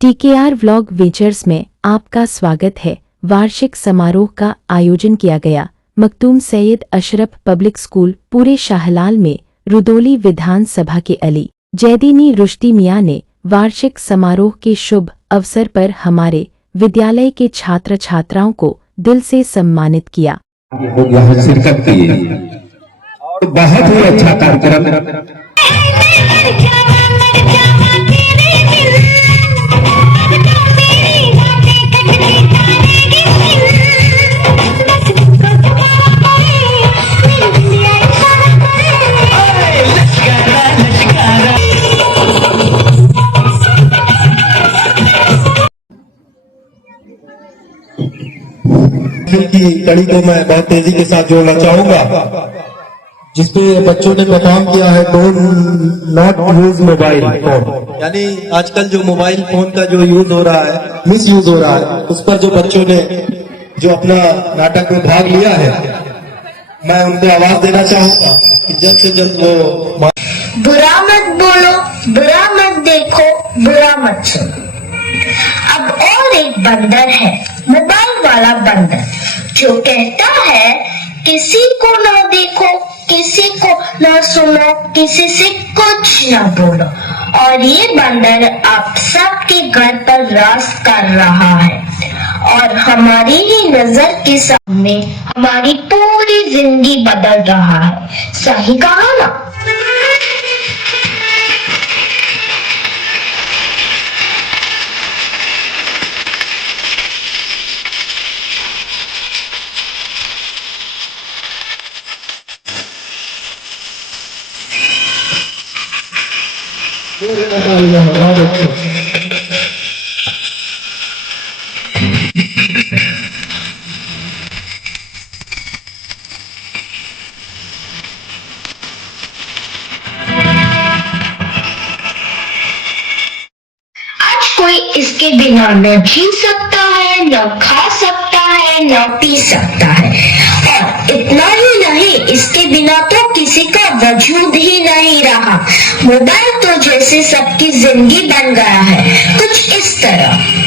TKR vlog ventures में आपका स्वागत है। वार्षिक समारोह का आयोजन किया गया। मखदूम सैयद अशरफ पब्लिक स्कूल पूरे शाहलाल में रुदौली विधानसभा के अली जैदीनी रुश्ती मियां ने वार्षिक समारोह के शुभ अवसर पर हमारे विद्यालय के छात्र छात्राओं को दिल से सम्मानित किया। यहाँ शिरकत की और बहुत ही अच्छा कार्यक्रम। की कड़ी को मैं बहुत तेजी के साथ जोड़ना चाहूंगा, जिसपे बच्चों ने परफॉर्म किया है don't not use mobile phone. यानी आजकल जो मोबाइल फोन का जो यूज हो रहा है, मिस यूज हो रहा है, उस पर जो बच्चों ने जो अपना नाटक में भाग लिया है, मैं उनको आवाज देना चाहूंगा कि जल्द से जल्द वो बुरा मत बोलो, बुरा मत देखो, बुरा मत सुनो। अब और एक बंदर है, मोबाइल वाला बंदर, जो कहता है किसी को ना देखो, किसी को ना सुनो, किसी से कुछ ना बोलो। और ये बंदर आप सबके घर पर राज कर रहा है और हमारी ही नजर के सामने हमारी पूरी जिंदगी बदल रहा है। सही कहा ना? कोई इसके बिना न जी सकता है, न खा सकता है, न पी सकता है। और इतना ही नहीं, इसके बिना तो किसी का वजूद ही नहीं रहा। मोबाइल तो जैसे सबकी जिंदगी बन गया है, कुछ इस तरह।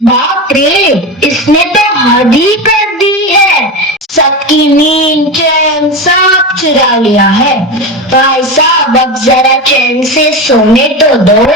बाप रे, इसने तो हद ही कर दी है। सबकी नींद चैन सब चुरा लिया है। भाई साहब, अब जरा चैन से सोने तो दो।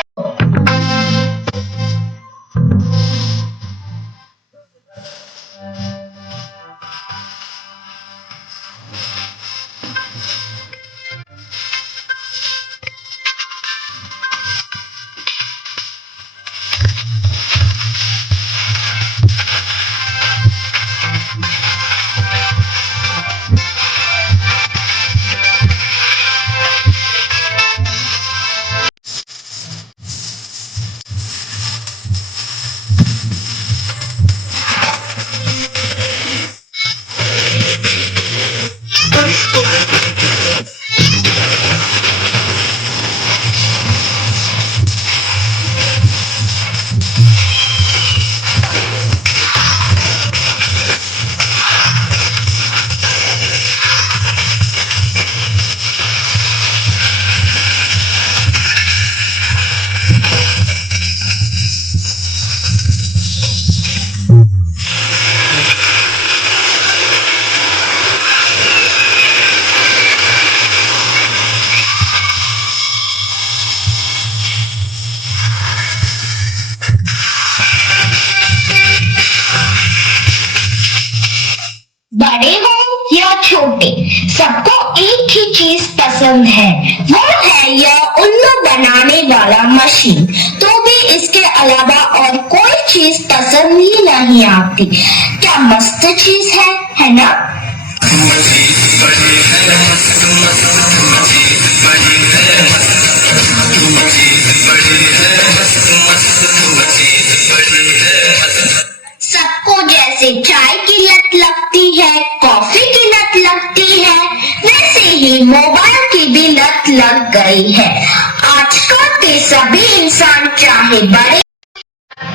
बड़े हो या छोटे, सबको एक ही चीज पसंद है, वो है यह उल्लू बनाने वाला मशीन। तो भी इसके अलावा और कोई चीज पसंद ही नहीं आती। क्या मस्त चीज है ना? सबको जैसे चाय की लत लगती है, कॉफी की लत लगती है, वैसे ही मोबाइल की भी लत लग गई है। आजकल के सभी इंसान, चाहे बड़े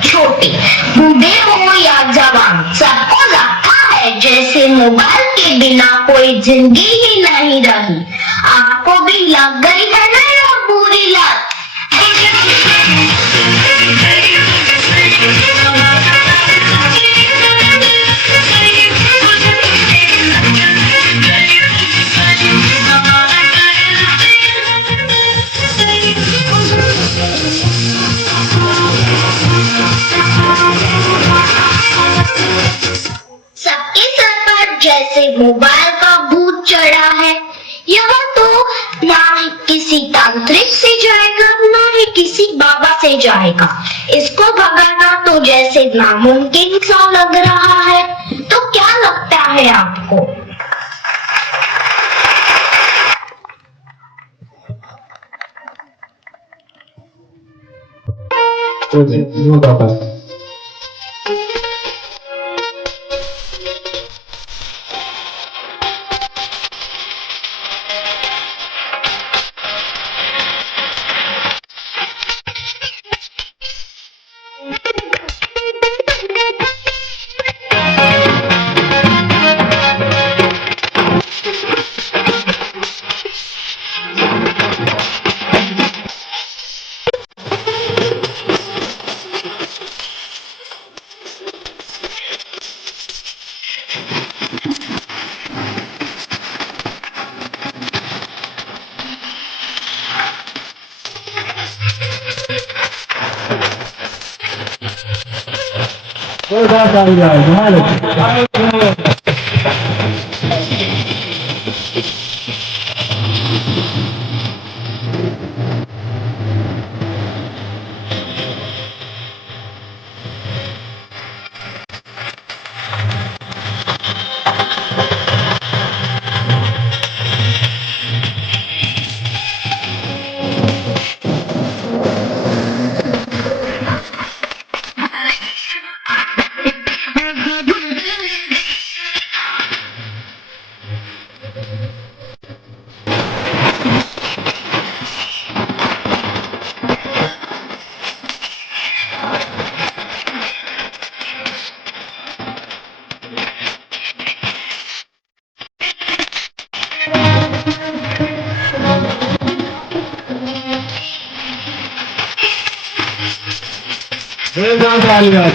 छोटे, बूढ़े हो या जवान, सबको लगता है जैसे मोबाइल के बिना कोई जिंदगी ही नहीं रही। आपको भी लग गई है ना यह बुरी लत? सबके सर पर जैसे मोबाइल का भूत चढ़ा है। यह तो ना ही किसी तांत्रिक से जाएगा, ना ही किसी बाबा से जाएगा। इसको भगाना तो जैसे नामुमकिन सा लग रहा है। तो क्या लगता है आपको? No data.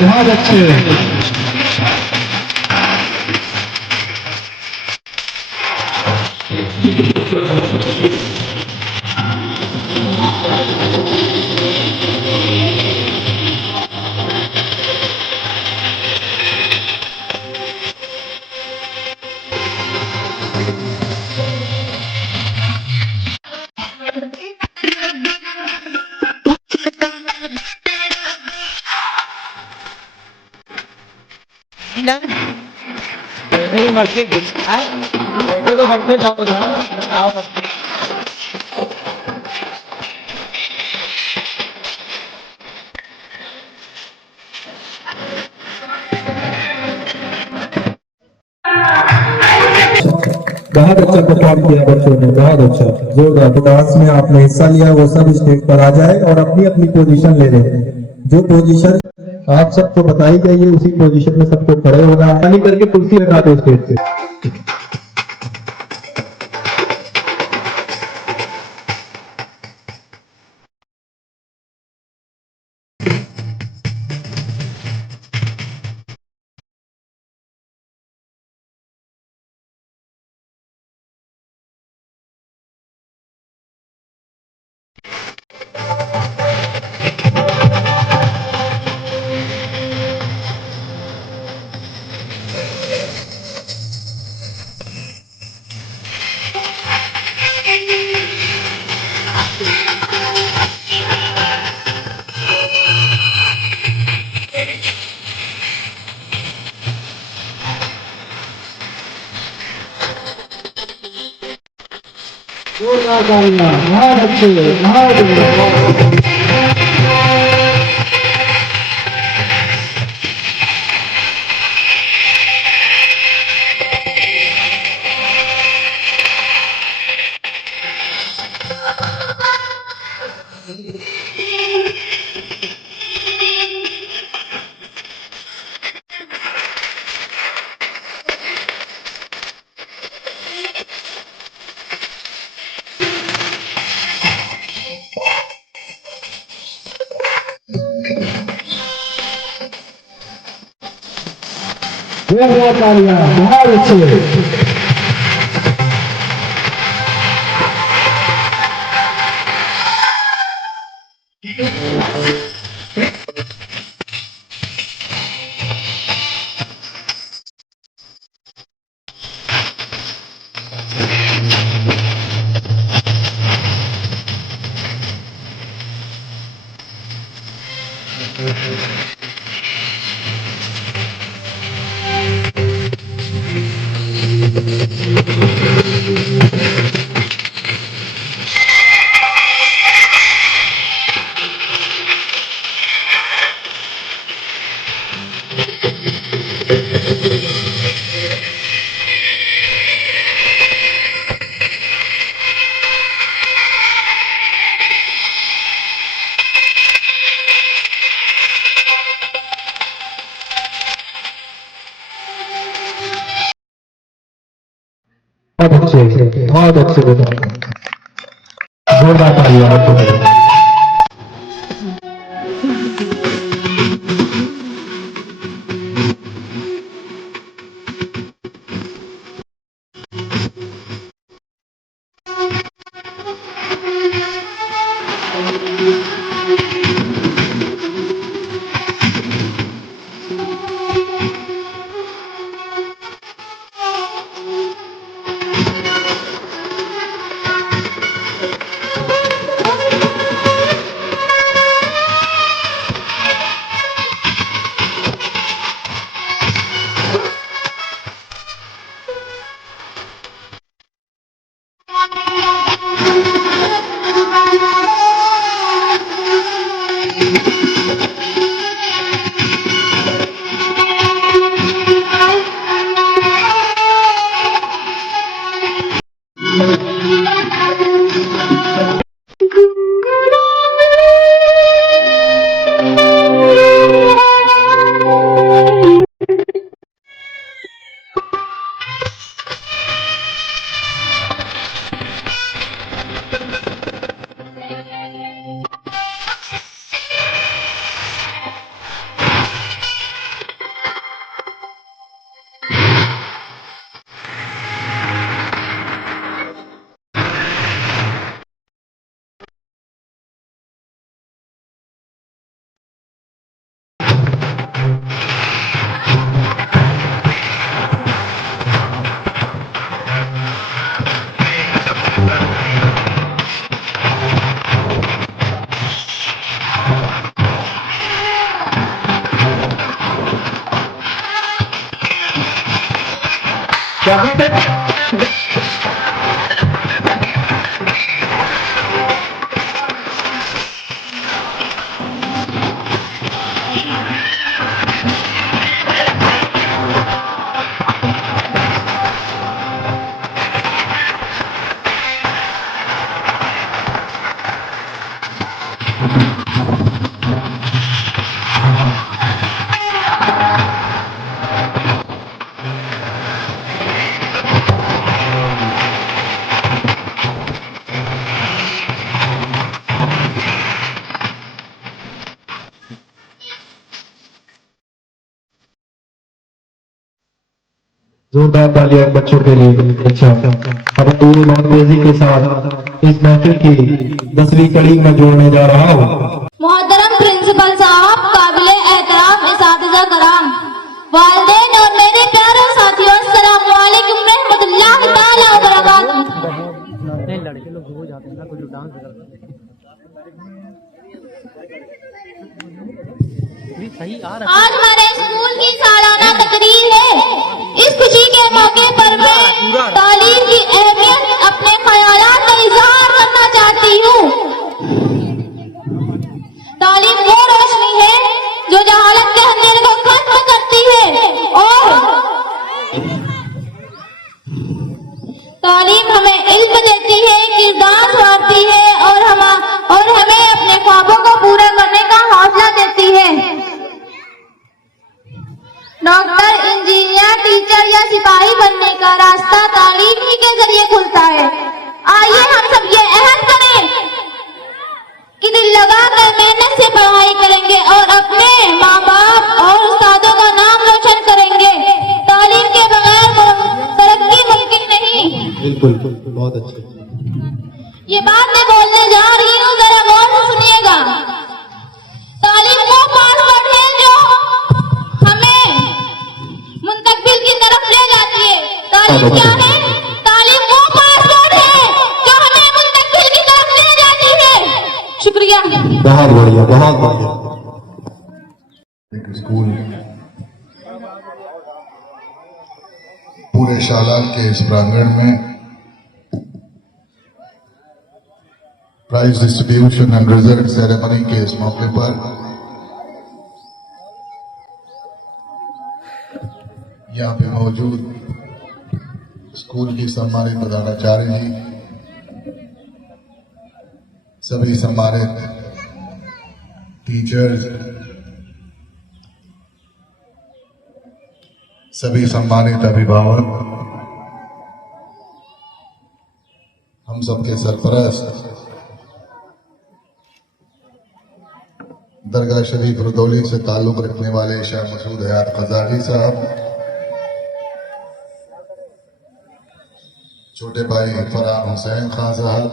बहुत अच्छे। नहीं मर्जी तो हमसे जाओ बहुत अच्छा परफॉर्म किया बच्चों ने, बहुत अच्छा, जोरदार। तो डांस में आपने हिस्सा लिया, वो सब स्टेज पर आ जाए और अपनी अपनी पोजीशन ले लें। जो पोजीशन आप सबको बताई गई है, उसी पोजीशन में सबको खड़े होना है। यानी करके कुर्सी लगा दो स्टेज पे। जोरदार तालियां, बहुत अच्छे, बहुत अच्छे। जोरदार तालियां, बहुत अच्छे। बहुत अच्छे बेटा, जोरदार तालियां आपको। जोरदार तालियां बच्चों के लिए। अच्छा, अब पूरी नॉनवेजी के साथ इस महफिल की 10वीं कड़ी में जोड़ने जा रहा हूँ। मोहतरम प्रिंसिपल साहब, काबिले एहतराम इसातिज़ा कराम, वालिदैन और मेरे प्यारे साथियों, अस्सलाम वालेकुम रहमतुल्लाहि ताला व बरकातहू। लड़के लोग हो जाते हैं ना, कुछ डांस करते हैं। आज हमारे स्कूल की सालाना तकरीर है। इस खुशी के मौके पर मैं तालीम की अहमियत, अपने ख्यालात का तालीम हमें इल्म देती है, किरदार संवारती है और हमें अपने ख्वाबों को पूरा करने का हौसला देती है। डॉक्टर, इंजीनियर, टीचर या सिपाही बनने का रास्ता तालीम ही के जरिए खुलता है। आइए हम सब ये अहद करें कि दिल लगाकर मेहनत से पढ़ाई करेंगे और अपने माँ बाप और उस्तादों का नाम रोशन करेंगे। तालीम के बगैर तरक्की मुमकिन नहीं। बिल्कुल, बहुत अच्छे। ये बात मैं बोलने जा रही हूँ, जरा गौर से सुनिएगा। तालीम वो पासवर्ड है जो हमें मुंतकिल की तरफ ले जाती है। तालीम क्या है? तालीम वो पासवर्ड है जो हमें मुंतकिल की तरफ ले जाती है। शुक्रिया। बहुत बढ़िया, बहुत बढ़िया। एक स्कूल पूरे शालाल के इस प्रांगण में prize distribution and result ceremony के इस मौके पर यहाँ पे मौजूद स्कूल की सम्मानित प्रधानाचार्य जी, सभी सम्मानित टीचर्स, सभी सम्मानित अभिभावक, हम सबके सरपरस्त दरगाह शरीफ रुदौली से ताल्लुक रखने वाले शाह मसूद हयात खजाजी साहब, छोटे भाई फरहान हुसैन खान साहब,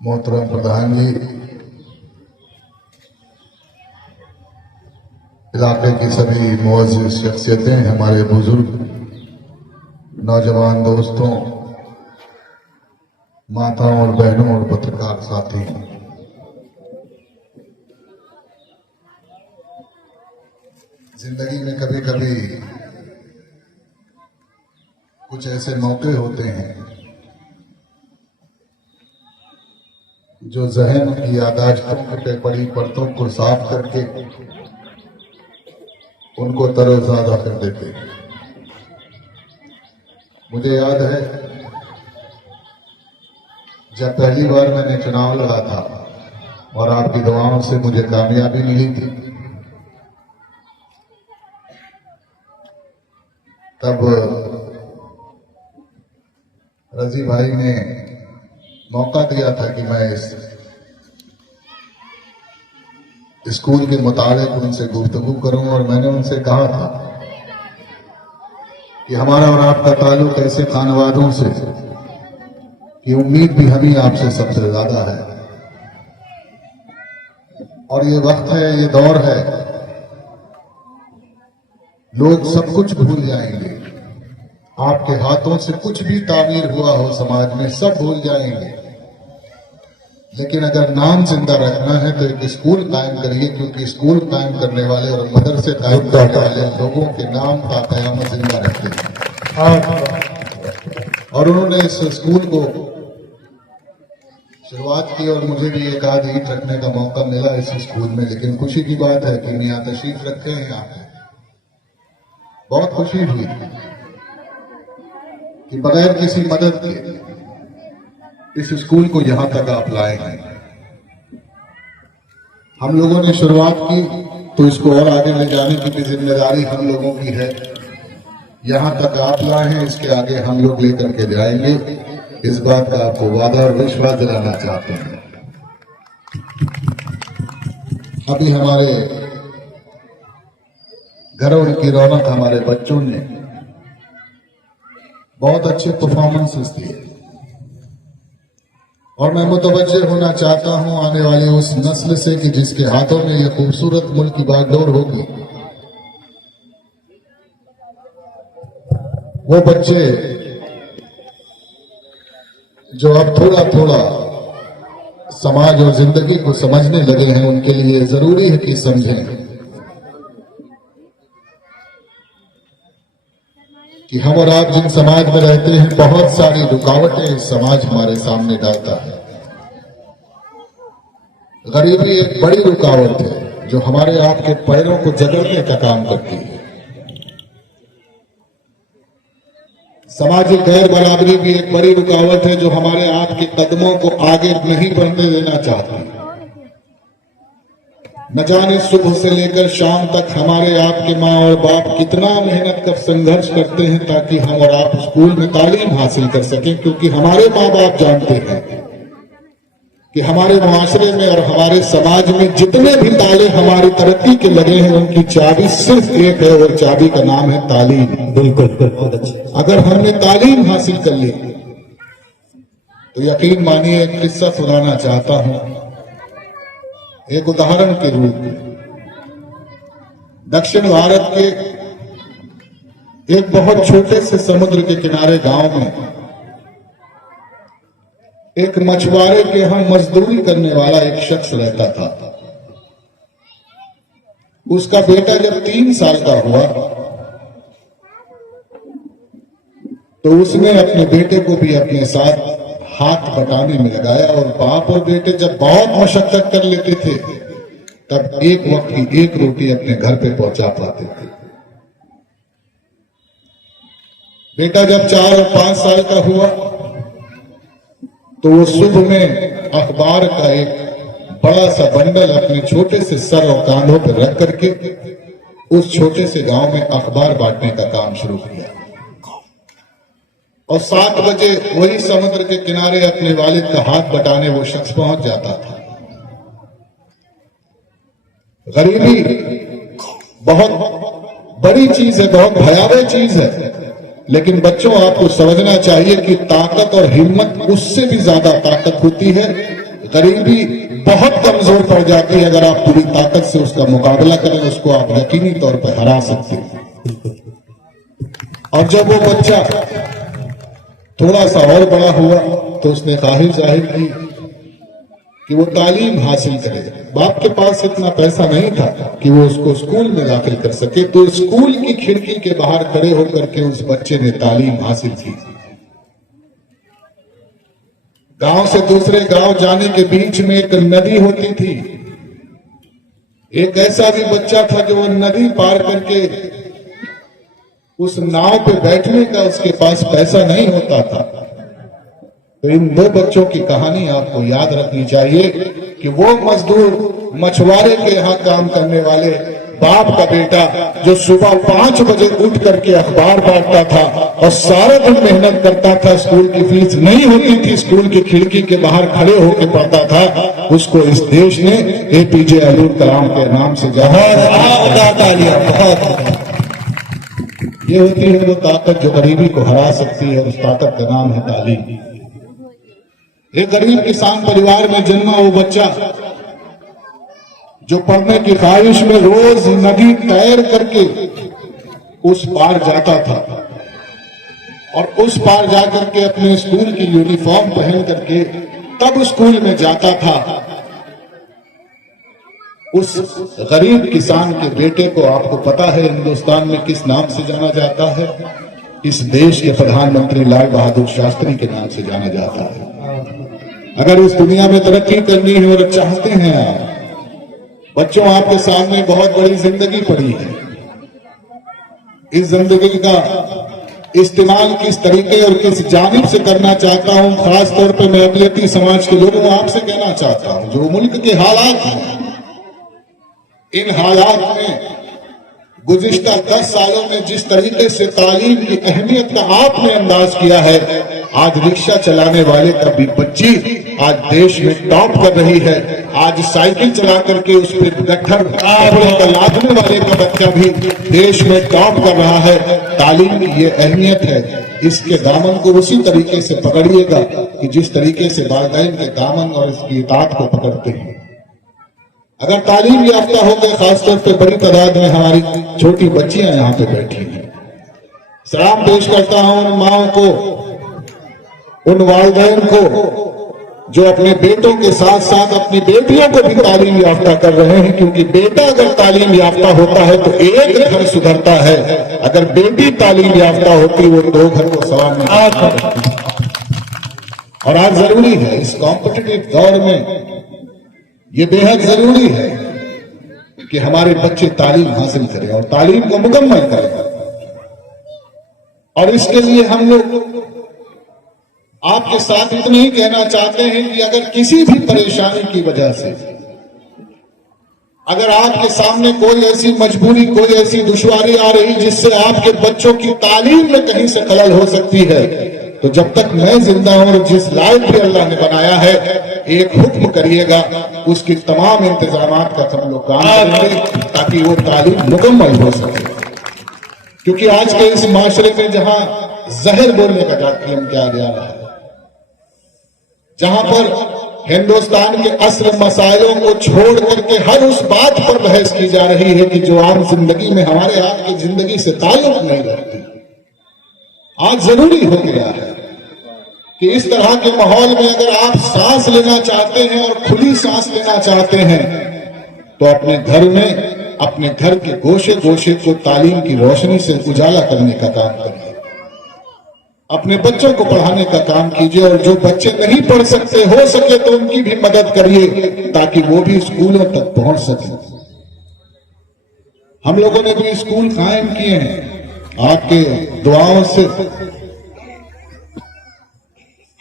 मोहतरम प्रधान जी, इलाके की सभी मुअज़्ज़िज़ शख्सियतें, हमारे बुजुर्ग, नौजवान दोस्तों, माताओं और बहनों और पत्रकार साथी, जिंदगी में कभी कभी कुछ ऐसे मौके होते हैं जो जहन की यादाश्तों पे पड़ी परतों को साफ करके उनको तरोताजा कर देते हैं। मुझे याद है जब पहली बार मैंने चुनाव लड़ा था और आपकी दुआओं से मुझे कामयाबी मिली थी, तब रजी भाई ने मौका दिया था कि मैं इस स्कूल के मुतालिक उनसे गुफ्तगू करूं, और मैंने उनसे कहा था कि हमारा और आपका ताल्लुक ऐसे खानवादों से कि उम्मीद भी हमें आपसे सबसे ज्यादा है, और ये वक्त है, ये दौर है, लोग सब कुछ भूल जाएंगे। आपके हाथों से कुछ भी तामीर हुआ हो समाज में, सब भूल जाएंगे। लेकिन अगर नाम जिंदा रखना है तो एक स्कूल कायम करिए, क्योंकि स्कूल कायम करने वाले और मदरसे कायम करने वाले लोगों के नाम का कयामत जिंदा रखते हैं। और उन्होंने इस स्कूल को शुरुआत की और मुझे भी एक आध ईंट रखने का मौका मिला इस स्कूल में। लेकिन खुशी की बात है कि मियां तशरीफ रखे हैं यहाँ पे, बहुत खुशी हुई कि बगैर किसी मदद के इस स्कूल को यहां तक आप लाए हैं। हम लोगों ने शुरुआत की तो इसको और आगे ले जाने की भी जिम्मेदारी हम लोगों की है। यहां तक आप लाए हैं, इसके आगे हम लोग लेकर के जाएंगे। इस बात का आपको वादा और विश्वास दिलाना चाहते हैं। अभी हमारे घरों की रौनक हमारे बच्चों ने बहुत अच्छे परफॉर्मेंसेस दिए, और मैं मुतवज्जे होना चाहता हूं आने वाली उस नस्ल से कि जिसके हाथों में यह खूबसूरत मुल्क की बागडोर होगी। वो बच्चे जो अब थोड़ा थोड़ा समाज और जिंदगी को समझने लगे हैं, उनके लिए जरूरी है कि समझें कि हम और आप जिन समाज में रहते हैं, बहुत सारी रुकावटें समाज हमारे सामने डालता है। गरीबी एक बड़ी रुकावट है जो हमारे आपके पैरों को जकड़ने का काम करती है। सामाजिक गैर बराबरी भी एक बड़ी रुकावट है जो हमारे आपके कदमों को आगे नहीं बढ़ने देना चाहती। न जाने सुबह से लेकर शाम तक हमारे आपके माँ और बाप कितना मेहनत कर संघर्ष करते हैं ताकि हम और आप स्कूल में तालीम हासिल कर सकें, क्योंकि हमारे माँ बाप जानते हैं कि हमारे मुआशरे में और हमारे समाज में जितने भी ताले हमारी तरक्की के लगे हैं उनकी चाबी सिर्फ एक है और चाबी का नाम है तालीम। बिल्कुल बहुत अच्छा। अगर हमने तालीम हासिल कर ली तो यकीन मानिए एक किस्सा सुनाना चाहता हूं, एक उदाहरण के रूप में। दक्षिण भारत के एक बहुत छोटे से समुद्र के किनारे गांव में एक मछुआरे के यहां मजदूरी करने वाला एक शख्स रहता था। उसका बेटा जब 3 साल का हुआ तो उसने अपने बेटे को भी अपने साथ हाथ बटाने में लगाया और बाप और बेटे जब बहुत मशक्कत कर लेते थे तब एक वक्त की एक रोटी अपने घर पे पहुंचा पाते थे। बेटा जब 4 और 5 साल का हुआ तो वो सुबह में अखबार का एक बड़ा सा बंडल अपने छोटे से सर और कांधों पर रख करके उस छोटे से गांव में अखबार बांटने का काम शुरू किया। और 7 बजे वही समुद्र के किनारे अपने वालिद का हाथ बटाने वो शख्स पहुंच जाता था। गरीबी बहुत बड़ी चीज है, बहुत भयावह चीज है, लेकिन बच्चों आपको समझना चाहिए कि ताकत और हिम्मत उससे भी ज्यादा ताकत होती है। गरीबी बहुत कमजोर पड़ जाती है, अगर आप पूरी ताकत से उसका मुकाबला करें उसको आप यकीनी तौर पर हरा सकते हैं। और जब वो बच्चा थोड़ा सा और बड़ा हुआ तो उसने ख्वाहिश जाहिर की कि वो तालीम हासिल करे। बाप के पास इतना पैसा नहीं था कि वो उसको स्कूल में दाखिल कर सके, तो स्कूल की खिड़की के बाहर खड़े होकर के उस बच्चे ने तालीम हासिल की। गांव से दूसरे गांव जाने के बीच में एक नदी होती थी। एक ऐसा भी बच्चा था जो वो नदी पार करके उस नाव पे बैठने का उसके पास पैसा नहीं होता था। तो इन 2 बच्चों की कहानी आपको याद रखनी चाहिए कि वो मजदूर मछुआरे के यहाँ काम करने वाले बाप का बेटा जो सुबह 5 बजे उठ करके अखबार बांटता था और सारा दिन मेहनत करता था, स्कूल की फीस नहीं होती थी, स्कूल की खिड़की के बाहर खड़े होकर पढ़ता था, उसको इस देश ने APJ अब्दुल कलाम के नाम से ये होती है वो ताकत जो गरीबी को हरा सकती है, उस ताकत का नाम है तालीम। एक गरीब किसान परिवार में जन्मा वो बच्चा जो पढ़ने की ख्वाहिश में रोज नदी तैर करके उस पार जाता था और उस पार जाकर के अपने स्कूल की यूनिफॉर्म पहन करके तब स्कूल में जाता था। उस गरीब किसान के बेटे को आपको पता है हिंदुस्तान में किस नाम से जाना जाता है? इस देश के प्रधानमंत्री लाल बहादुर शास्त्री के नाम से जाना जाता है। अगर इस दुनिया में तरक्की करनी है और चाहते हैं आप, बच्चों आपके सामने बहुत बड़ी जिंदगी पड़ी है। इस जिंदगी का इस्तेमाल किस तरीके और किस जानिब से करना चाहता हूं, खास तौर पर मैं अकलियती समाज के लोगों आपसे कहना चाहता हूं, जो मुल्क के हालात हैं, इन हालात में गुज़िश्ता 10 सालों में जिस तरीके से तालीम की अहमियत का आपने अंदाज किया है, आज रिक्शा चलाने वाले का भी बच्ची आज देश में टॉप कर रही है। आज साइकिल चला करके उस पर गट्ठर लादने वाले का बच्चा भी देश में टॉप कर रहा है। तालीम की ये अहमियत है, इसके दामन को उसी तरीके से पकड़िएगा कि जिस तरीके से वालिदैन के दामन और इसकी इताअत को पकड़ते हैं। अगर तालीम याफ्ता हो गए, खासतौर पे बड़ी तादाद में हमारी छोटी बच्चियां यहाँ पे बैठी हैं, सलाम पेश करता हूं उन माओं को, उन वालिदैन को जो अपने बेटों के साथ साथ अपनी बेटियों को भी तालीम याफ्ता कर रहे हैं, क्योंकि बेटा अगर तालीम याफ्ता होता है तो एक घर सुधरता है, अगर बेटी तालीम याफ्ता होती वो 2 घर को सलाम में। और आज जरूरी है इस कॉम्पिटिटिव दौर में, ये बेहद जरूरी है कि हमारे बच्चे तालीम हासिल करें और तालीम को मुकम्मल करें। और इसके लिए हम लोग आपके साथ इतना ही कहना चाहते हैं कि अगर किसी भी परेशानी की वजह से अगर आपके सामने कोई ऐसी मजबूरी, कोई ऐसी दुश्वारी आ रही जिससे आपके बच्चों की तालीम में कहीं से खलल हो सकती है, तो जब तक मैं जिंदा हूं और जिस लायक भी अल्लाह ने बनाया है, एक हुक्म करिएगा, उसकी तमाम इंतजामात का हम लोग काम करेंगे ताकि वो तालीम मुकम्मल हो सके। क्योंकि आज के इस माशरे में जहां जहर बोलने का कार्यक्रम किया गया है, जहां पर हिंदुस्तान के असल मसाइलों को छोड़ करके हर उस बात पर बहस की जा रही है कि जो आम जिंदगी में हमारे आपकी जिंदगी से ताल्लुक नहीं रखती, आज जरूरी हो गया है कि इस तरह के माहौल में अगर आप सांस लेना चाहते हैं और खुली सांस लेना चाहते हैं, तो अपने घर में, अपने घर के गोशे गोशे को तालीम की रोशनी से उजाला करने का काम करिए, अपने बच्चों को पढ़ाने का काम कीजिए, और जो बच्चे नहीं पढ़ सकते, हो सके तो उनकी भी मदद करिए ताकि वो भी स्कूलों तक पहुंच सके। हम लोगों ने भी स्कूल कायम किए हैं आपके दुआओं से।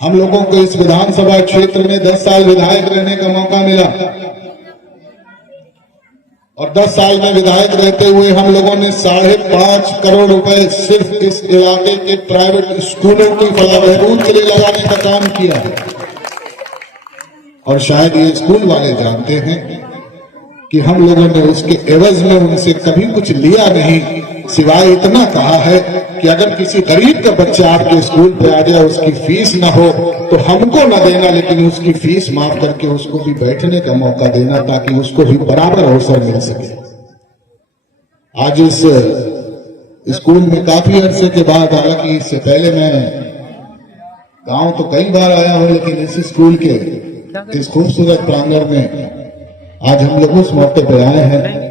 हम लोगों को इस विधानसभा क्षेत्र में 10 साल विधायक रहने का मौका मिला, और 10 साल में विधायक रहते हुए हम लोगों ने 5.5 करोड़ रुपए सिर्फ इस इलाके के प्राइवेट स्कूलों की फलाह बहबूद के लिए लगाने का काम किया है। और शायद ये स्कूल वाले जानते हैं कि हम लोगों ने उसके एवज में उनसे कभी कुछ लिया नहीं, सिवाय इतना कहा है कि अगर किसी गरीब का बच्चा आपके स्कूल पे आ जाए, उसकी फीस ना हो तो हमको ना देना, लेकिन उसकी फीस माफ करके उसको भी बैठने का मौका देना ताकि उसको भी बराबर अवसर मिल सके। आज इस स्कूल में काफी अरसे के बाद, हालांकि इससे पहले मैं गांव तो कई बार आया हूं, लेकिन इस स्कूल के इस खूबसूरत प्रांगण में आज हम लोग उस मौके पर आए हैं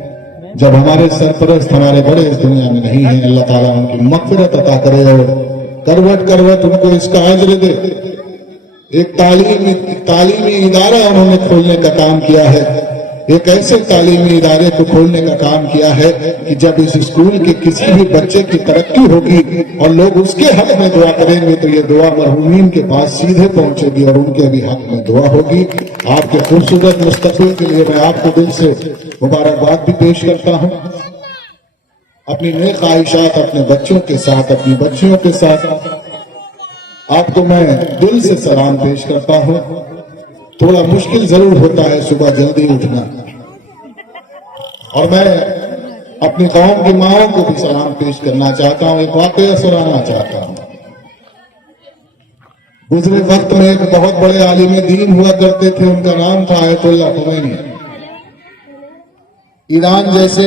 जब हमारे सरपरस्त, हमारे बड़े इस दुनिया में नहीं है। अल्लाह ताला उनकी मग़फ़िरत अता करे और करवट करवट उनको इसका अज्र दे। एक तालीमी इदारा उन्होंने खोलने का काम किया है, एक ऐसे तालीमी इदारे को खोलने का काम किया है कि जब इस स्कूल के किसी भी बच्चे की तरक्की होगी और लोग उसके हक में दुआ करेंगे, तो ये दुआ मरहूमीन के पास सीधे पहुंचेगी और उनके भी हक में दुआ होगी। आपके खूबसूरत मुस्तक़बिल के लिए मैं आपको दिल से मुबारकबाद भी पेश करता हूं। अपनी नेक ख्वाहिशात अपने बच्चों के साथ, अपनी बच्चियों के साथ आपको मैं दिल से सलाम पेश करता हूं। थोड़ा मुश्किल जरूर होता है सुबह जल्दी उठना, और मैं अपनी कौम की माओं को भी सलाम पेश करना चाहता हूं, एक वाकया सुनाना चाहता हूं। गुजरे वक्त में एक बहुत बड़े आलिम दीन हुआ करते थे, उनका नाम था आयतुल्लाह खुमैनी। ईरान जैसे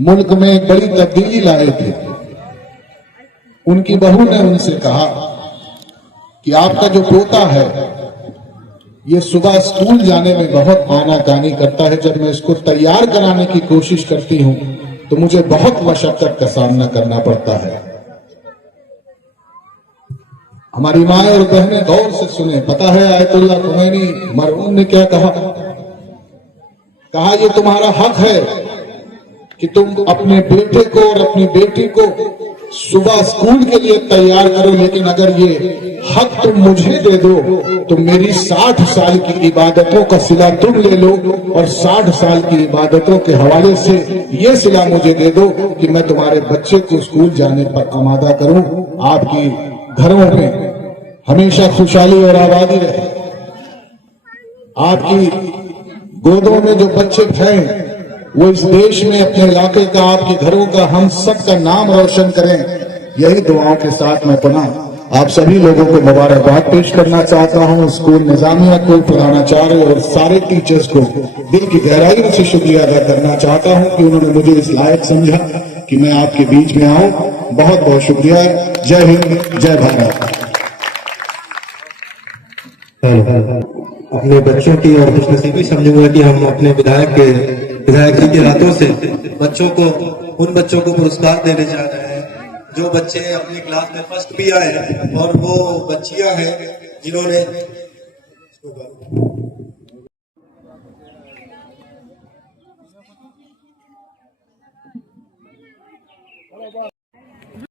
मुल्क में एक बड़ी तब्दीली लाए थे। उनकी बहू ने उनसे कहा कि आपका जो पोता है ये सुबह स्कूल जाने में बहुत आनाकानी करता है, जब मैं इसको तैयार कराने की कोशिश करती हूं तो मुझे बहुत मशक्कत का सामना करना पड़ता है। हमारी माएं और बहनें गौर से सुने। पता है आयतुल्लाह खुमैनी मरहूम ने क्या कहा? कहा ये तुम्हारा हक है कि तुम अपने बेटे को और अपनी बेटी को सुबह स्कूल के लिए तैयार करो, लेकिन अगर ये हक तुम मुझे दे दो तो मेरी 60 साल की इबादतों का सिला तुम ले लो, और 60 साल की इबादतों के हवाले से ये सिला मुझे दे दो कि मैं तुम्हारे बच्चे को स्कूल जाने पर आमादा करूं। आपकी घरों में हमेशा खुशहाली और आबादी रहे। आपकी गोदों में जो बच्चे हैं वो इस देश में, अपने इलाके का, आपके घरों का, हम सब का नाम रोशन करें। यही दुआओं के साथ मैं पुनः आप सभी लोगों को मुबारकबाद पेश करना चाहता हूं। स्कूल निजामिया को, प्रधानाचार्य और सारे टीचर्स को दिल की गहराइयों से शुक्रिया अदा करना चाहता हूं कि उन्होंने मुझे इस लायक समझा कि मैं आपके बीच में आऊं। बहुत बहुत शुक्रिया। जय हिंद, जय भारत। अपने बच्चों की और खुशनसीबी समझूंगा कि हम अपने विधायक जी के हाथों से बच्चों को, उन बच्चों को पुरस्कार देने जा रहे हैं जो बच्चे अपनी क्लास में फर्स्ट भी आए, और वो बच्चियां हैं जिन्होंने